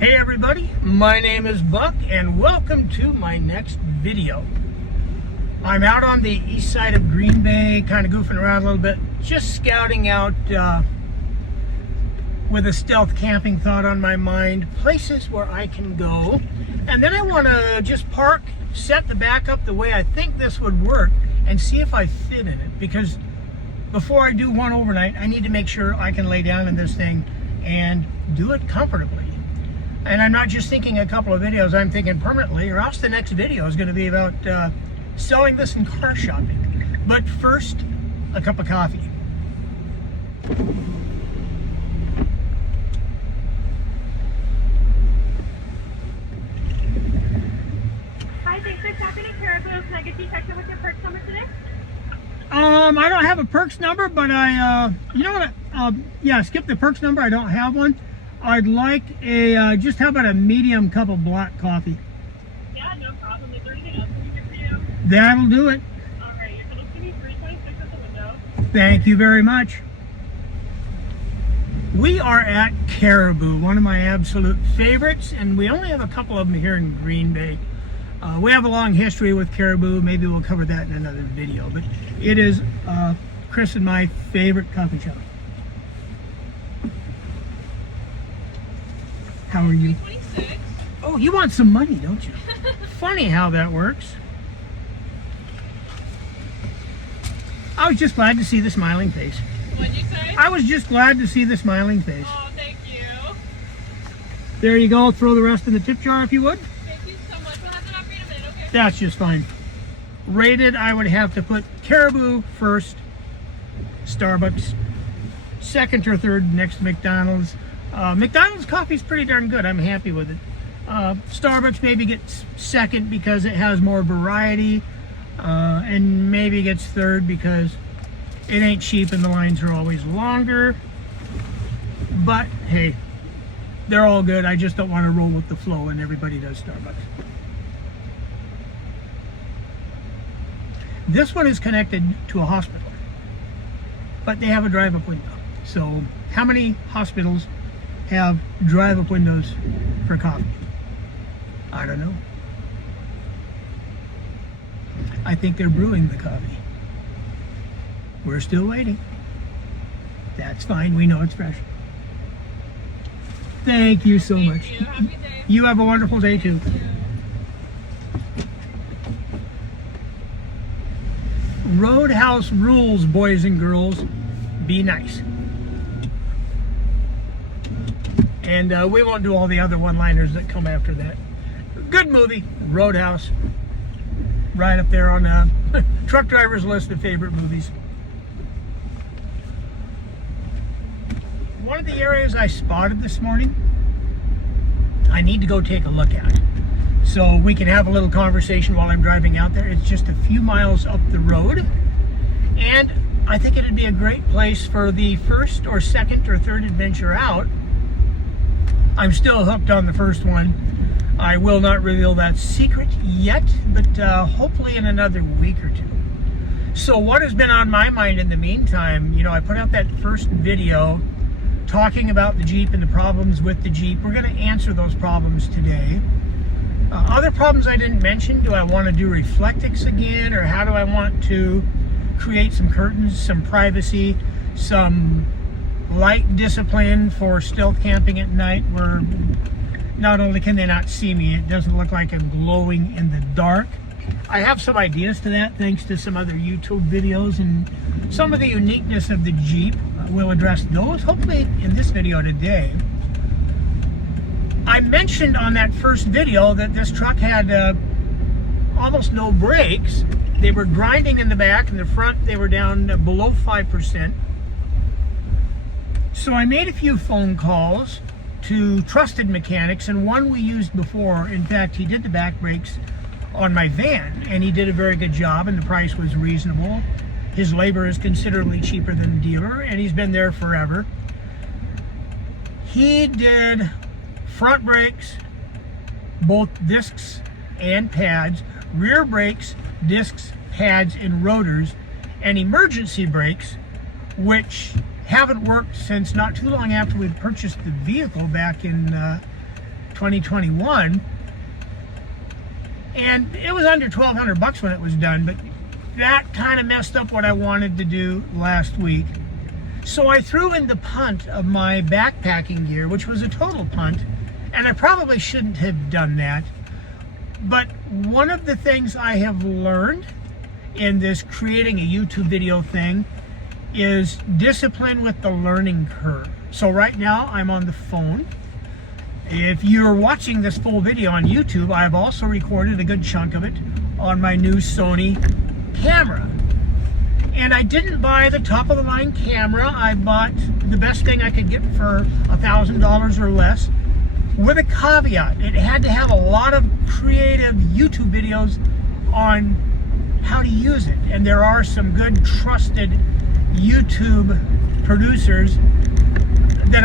Hey everybody, my name is Buck and welcome to my next video. I'm out on the east side of Green Bay, kind of goofing around a little bit, just scouting out with a stealth camping thought on my mind, places where I can go. And then I want to just park, set the back up the way I think this would work and see if I fit in it. Because before I do one overnight, I need to make sure I can lay down in this thing and do it comfortably. And I'm not just thinking a couple of videos, I'm thinking permanently, or else the next video is going to be about selling this and car shopping. But first, a cup of coffee. Hi, thanks for stopping at Caribou. Can I get you checked in with your perks number today? I don't have a perks number, but you know what, yeah, skip the perks number, I don't have one. I'd like a, just how about a medium cup of black coffee? Yeah, no problem. Is there anything else we can get for you? That'll do it. All right, you're going to give me 326 at the window. Thank you very much. We are at Caribou, one of my absolute favorites, and we only have a couple of them here in Green Bay. We have a long history with Caribou. Maybe we'll cover that in another video, but it is Chris and my favorite coffee shop. How are you? 26. Oh, you want some money, don't you? Funny how that works. I was just glad to see the smiling face. What'd you say? I was just glad to see the smiling face. Oh, thank you. There you go. Throw the rest in the tip jar if you would. Thank you so much. We'll have to operate a minute, okay? That's just fine. Rated, I would have to put Caribou first, Starbucks second or third, next to McDonald's. McDonald's coffee is pretty darn good. I'm happy with it. Starbucks maybe gets second because it has more variety, and maybe gets third because it ain't cheap and the lines are always longer. But hey, they're all good. I just don't want to roll with the flow, and everybody does Starbucks. This one is connected to a hospital, but they have a drive-up window. So how many hospitals have drive-up windows for coffee? I don't know. I think they're brewing the coffee. We're still waiting. That's fine. We know it's fresh. Thank you so much. Thank you. Happy day. You have a wonderful day too. Roadhouse rules, boys and girls. Be nice. And we won't do all the other one-liners that come after that. Good movie, Roadhouse. Right up there on truck driver's list of favorite movies. One of the areas I spotted this morning, I need to go take a look at. So we can have a little conversation while I'm driving out there. It's just a few miles up the road. And I think it'd be a great place for the first or second or third adventure out. I'm still hooked on the first one. I will not reveal that secret yet, but hopefully in another week or two. So what has been on my mind in the meantime, you know, I put out that first video talking about the Jeep and the problems with the Jeep. We're going to answer those problems today. Other problems I didn't mention, do I want to do reflectix again, or how do I want to create some curtains, some privacy, some light discipline for stealth camping at night, where not only can they not see me, it doesn't look like I'm glowing in the dark. I have some ideas to that thanks to some other YouTube videos and some of the uniqueness of the Jeep. We'll address those hopefully in this video today. I mentioned on that first video that this truck had almost no brakes. They were grinding in the back, and the front they were down below 5%. So I made a few phone calls to trusted mechanics, and one we used before. In fact, he did the back brakes on my van, and he did a very good job, and the price was reasonable. His labor is considerably cheaper than the dealer, and he's been there forever. He did front brakes, both discs and pads, rear brakes, discs, pads, and rotors, and emergency brakes, which haven't worked since not too long after we purchased the vehicle back in 2021. And it was under $1,200 when it was done, but that kind of messed up what I wanted to do last week. So I threw in the punt of my backpacking gear, which was a total punt, and I probably shouldn't have done that. But one of the things I have learned in this creating a YouTube video thing is discipline with the learning curve. So right now I'm on the phone. If you're watching this full video on YouTube, I've also recorded a good chunk of it on my new Sony camera. And I didn't buy the top of the line camera. I bought the best thing I could get for $1,000 or less, with a caveat. It had to have a lot of creative YouTube videos on how to use it. And there are some good trusted YouTube producers that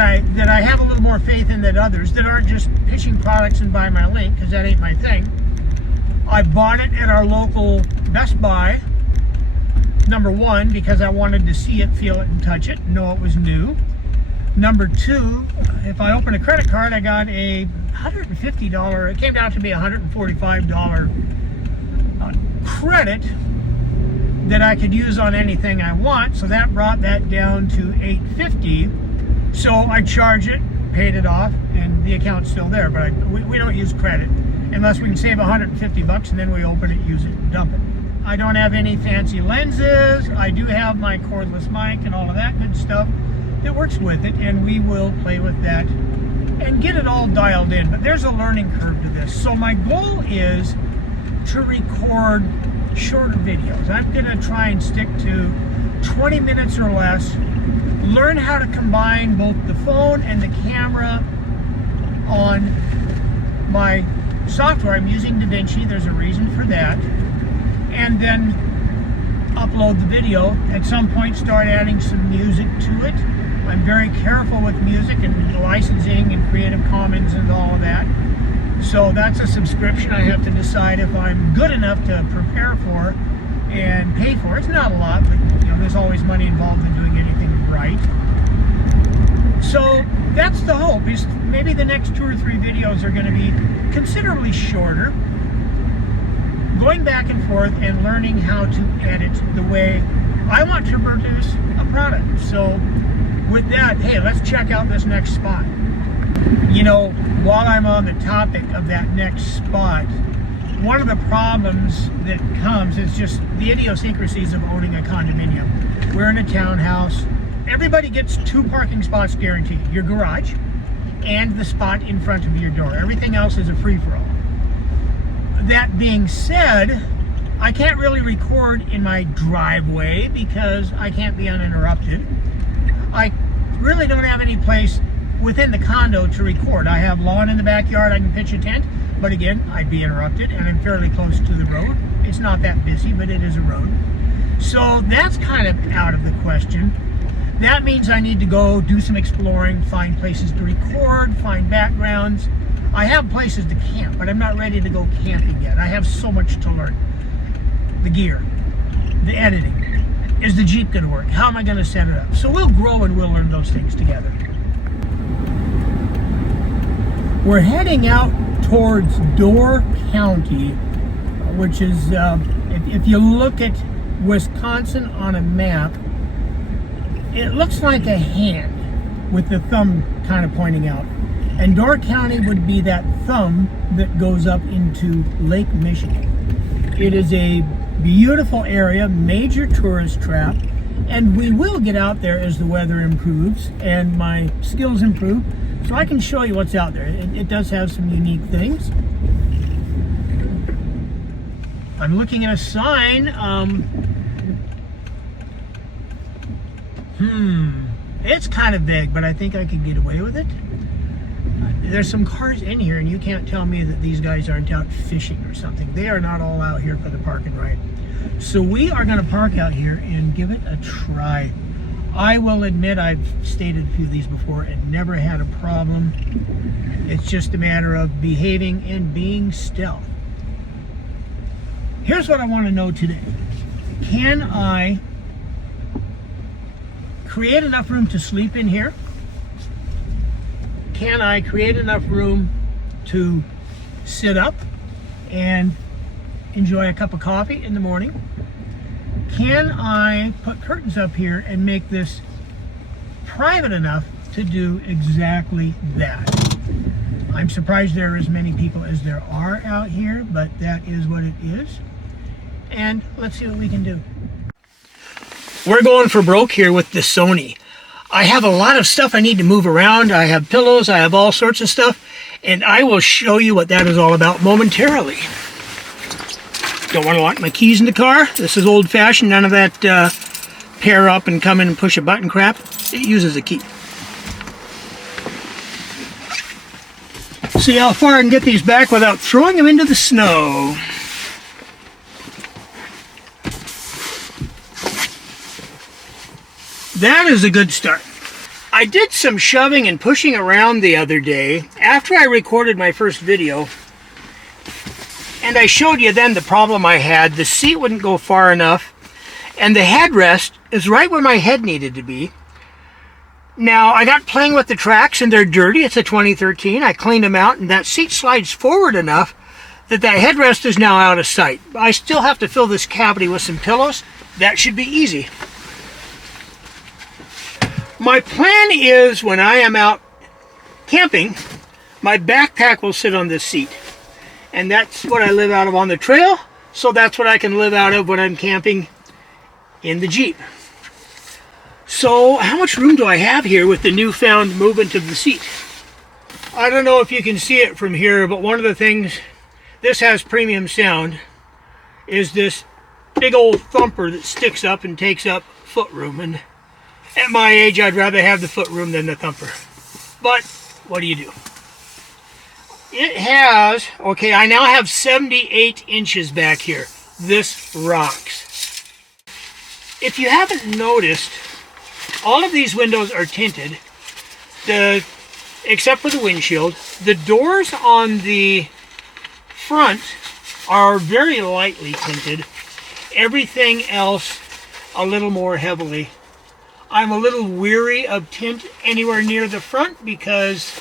I have a little more faith in than others, that aren't just pitching products and buy my link, because that ain't my thing. I bought it at our local Best Buy, number one, because I wanted to see it, feel it, and touch it, know it was new. Number two, if I open a credit card, I got a $150, it came down to be $145 credit that I could use on anything I want, so that brought that down to $850. So I charge it, paid it off, and the account's still there, but we don't use credit unless we can save $150 and then we open it, use it, and dump it. I don't have any fancy lenses. I do have my cordless mic and all of that good stuff that works with it, and we will play with that and get it all dialed in. But there's a learning curve to this. So my goal is to record shorter videos. I'm gonna try and stick to 20 minutes or less, learn how to combine both the phone and the camera on my software. I'm using DaVinci, there's a reason for that. And then upload the video. At some point start adding some music to it. I'm very careful with music and licensing and Creative Commons and all of that. So that's a subscription I have to decide if I'm good enough to prepare for and pay for. It's not a lot, but you know, there's always money involved in doing anything right. So that's the hope, is maybe the next 2 or 3 videos are going to be considerably shorter, going back and forth and learning how to edit the way I want to produce a product. So with that, hey, let's check out this next spot. You know, while I'm on the topic of that next spot, one of the problems that comes is just the idiosyncrasies of owning a condominium. We're in a townhouse. Everybody gets 2 parking spots guaranteed. Your garage and the spot in front of your door. Everything else is a free-for-all. That being said, I can't really record in my driveway because I can't be uninterrupted. I really don't have any place within the condo to record. I have lawn in the backyard, I can pitch a tent, but again, I'd be interrupted, and I'm fairly close to the road. It's not that busy, but it is a road. So that's kind of out of the question. That means I need to go do some exploring, find places to record, find backgrounds. I have places to camp, but I'm not ready to go camping yet. I have so much to learn. The gear, the editing. Is the Jeep going to work? How am I going to set it up? So we'll grow and we'll learn those things together. We're heading out towards Door County, which is, if you look at Wisconsin on a map, it looks like a hand with the thumb kind of pointing out. And Door County would be that thumb that goes up into Lake Michigan. It is a beautiful area, major tourist trap, and we will get out there as the weather improves and my skills improve, so I can show you what's out there. It does have some unique things. I'm looking at a sign. It's kind of big, but I think I could get away with it. There's some cars in here, and you can't tell me that these guys aren't out fishing or something. They are not all out here for the park and ride. So we are going to park out here and give it a try. I will admit I've stated a few of these before and never had a problem. It's just a matter of behaving and being stealth. Here's what I want to know today. Can I create enough room to sleep in here? Can I create enough room to sit up and enjoy a cup of coffee in the morning? Can I put curtains up here and make this private enough to do exactly that? I'm surprised there are as many people as there are out here, but that is what it is. And let's see what we can do. We're going for broke here with the Sony. I have a lot of stuff I need to move around. I have pillows, I have all sorts of stuff, and I will show you what that is all about momentarily. Don't want to lock my keys in the car. This is old-fashioned, none of that pair up and come in and push a button crap. It uses a key. See how far I can get these back without throwing them into the snow. That is a good start. I did some shoving and pushing around the other day after I recorded my first video, and I showed you then the problem I had. The seat wouldn't go far enough, and the headrest is right where my head needed to be. Now, I got playing with the tracks, and they're dirty. It's a 2013. I cleaned them out, and that seat slides forward enough that that headrest is now out of sight. I still have to fill this cavity with some pillows. That should be easy. My plan is when I am out camping, my backpack will sit on this seat. And that's what I live out of on the trail, so that's what I can live out of when I'm camping in the Jeep. So how much room do I have here with the newfound movement of the seat? I don't know if you can see it from here, but one of the things, this has premium sound, is this big old thumper that sticks up and takes up foot room. And at my age, I'd rather have the foot room than the thumper. But what do you do? It has, okay, I now have 78 inches back here. This rocks. If you haven't noticed, all of these windows are tinted, except for the windshield. The doors on the front are very lightly tinted. Everything else a little more heavily. I'm a little weary of tint anywhere near the front because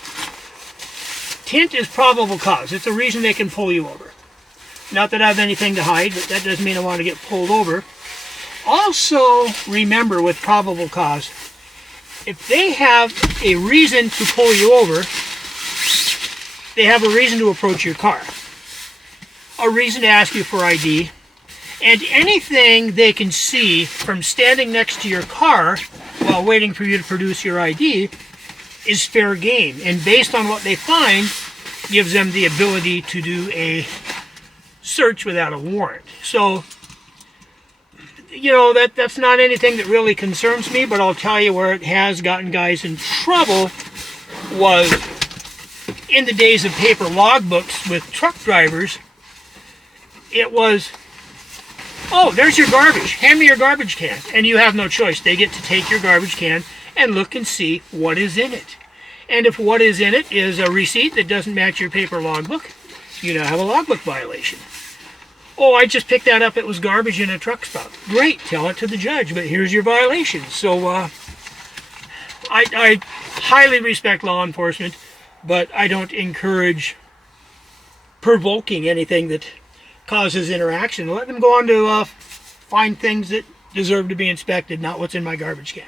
tint is probable cause. It's a reason they can pull you over. Not that I have anything to hide, but that doesn't mean I want to get pulled over. Also, remember with probable cause, if they have a reason to pull you over, they have a reason to approach your car, a reason to ask you for ID, and anything they can see from standing next to your car while waiting for you to produce your ID is fair game. And based on what they find, gives them the ability to do a search without a warrant. So, you know, that's not anything that really concerns me, but I'll tell you where it has gotten guys in trouble was in the days of paper logbooks with truck drivers. It was, oh, there's your garbage. Hand me your garbage can. And you have no choice. They get to take your garbage can and look and see what is in it. And if what is in it is a receipt that doesn't match your paper logbook, you now have a logbook violation. Oh, I just picked that up. It was garbage in a truck stop. Great. Tell it to the judge, but here's your violation. So I highly respect law enforcement, but I don't encourage provoking anything that causes interaction. Let them go on to find things that deserve to be inspected, not what's in my garbage can.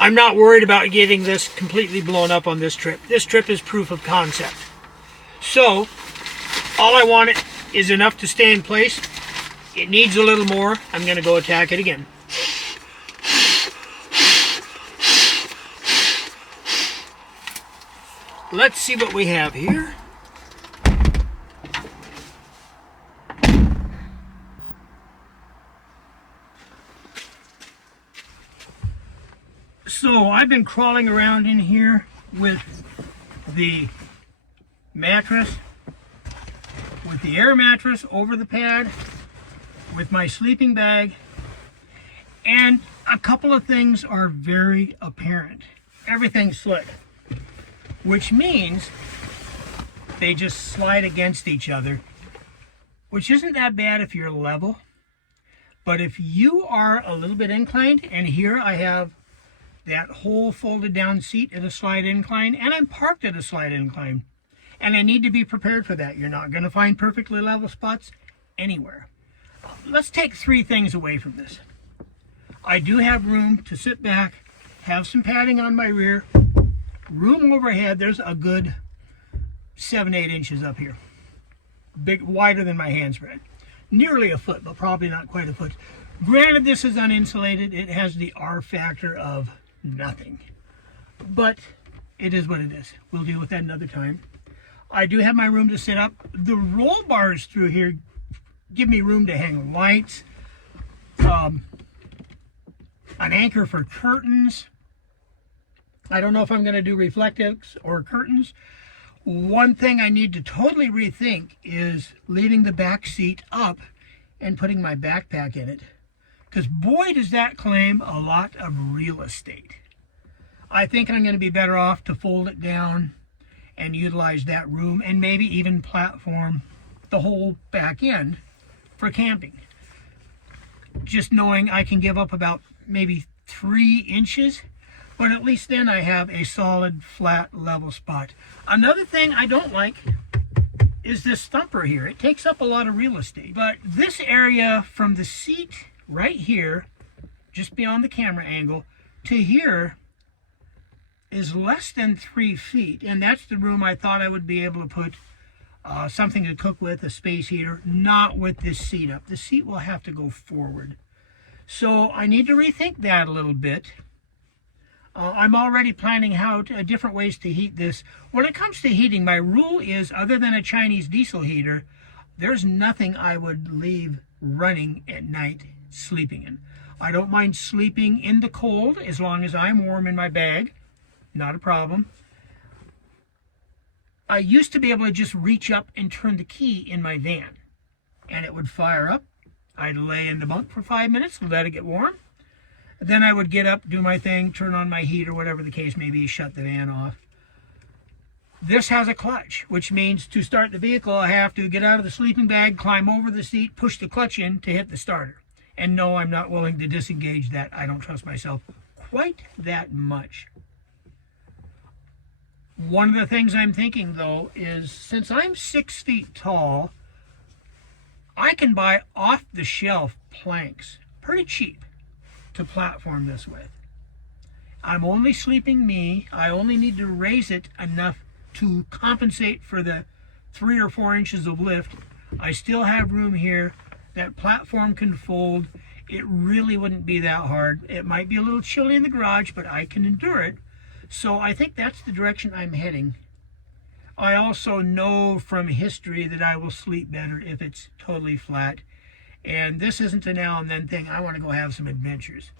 I'm not worried about getting this completely blown up on this trip. This trip is proof of concept. So, all I want is enough to stay in place. It needs a little more. I'm going to go attack it again. Let's see what we have here. So I've been crawling around in here with the mattress, with the air mattress over the pad, with my sleeping bag, and a couple of things are very apparent. everything's slick, which means they just slide against each other, which isn't that bad if you're level. But if you are a little bit inclined, and here I have that whole folded down seat at a slight incline, and I'm parked at a slight incline, and I need to be prepared for that. You're not going to find perfectly level spots anywhere. Let's take three things away from this. I do have room to sit back, have some padding on my rear, room overhead. There's a good 7-8 inches up here, big, wider than my hand spread, nearly a foot, but probably not quite a foot. Granted, this is uninsulated. It has the R factor of nothing, but it is what it is. We'll deal with that another time. I do have my room to sit up. The roll bars through here give me room to hang lights, an anchor for curtains. I don't know if I'm going to do reflectives or curtains. One thing I need to totally rethink is leaving the back seat up and putting my backpack in it, because boy does that claim a lot of real estate. I think I'm going to be better off to fold it down and utilize that room, and maybe even platform the whole back end for camping. Just knowing I can give up about maybe 3 inches, but at least then I have a solid, flat, level spot. Another thing I don't like is this thumper here. It takes up a lot of real estate. But this area from the seat right here, just beyond the camera angle, to here is less than 3 feet. And that's the room I thought I would be able to put something to cook with, a space heater, not with this seat up. The seat will have to go forward. So I need to rethink that a little bit. I'm already planning how different ways to heat this. When it comes to heating, my rule is, other than a Chinese diesel heater, there's nothing I would leave running at night sleeping in. I don't mind sleeping in the cold as long as I'm warm in my bag. Not a problem. I used to be able to just reach up and turn the key in my van, and it would fire up. I'd lay in the bunk for 5 minutes, let it get warm. Then I would get up, do my thing, turn on my heat or whatever the case may be, shut the van off. This has a clutch, which means to start the vehicle, I have to get out of the sleeping bag, climb over the seat, push the clutch in to hit the starter. And no, I'm not willing to disengage that. I don't trust myself quite that much. One of the things I'm thinking, though, is since I'm 6 feet tall, I can buy off-the-shelf planks pretty cheap to platform this with. I'm only sleeping me. I only need to raise it enough to compensate for the 3 or 4 inches of lift. I still have room here. That platform can fold. It really wouldn't be that hard. It might be a little chilly in the garage, but I can endure it. So I think that's the direction I'm heading. I also know from history that I will sleep better if it's totally flat. And this isn't a now and then thing. I want to go have some adventures.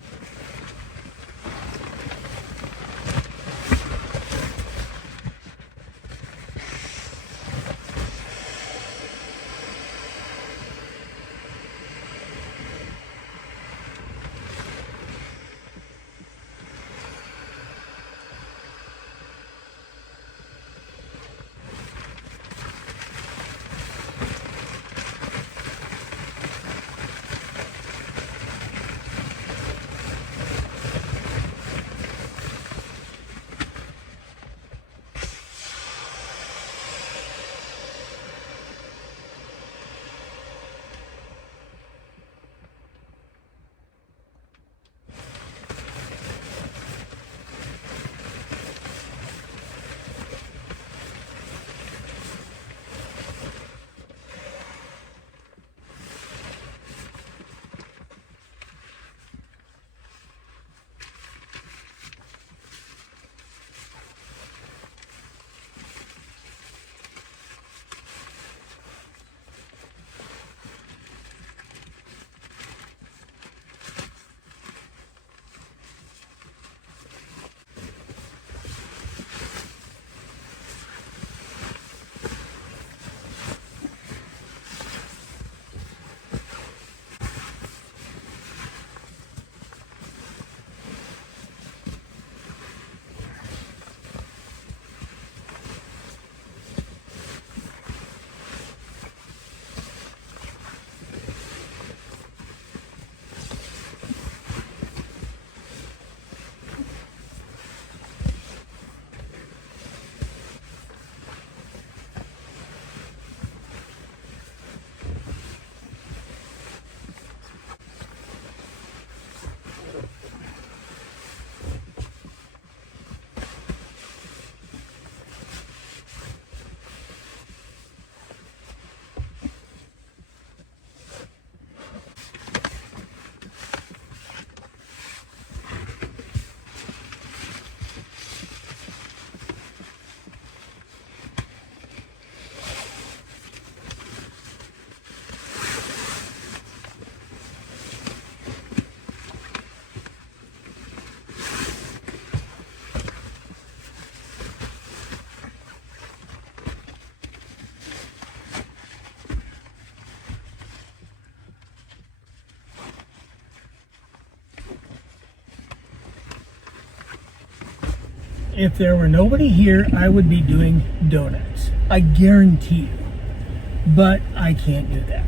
If there were nobody here, I would be doing donuts. I guarantee you. But I can't do that.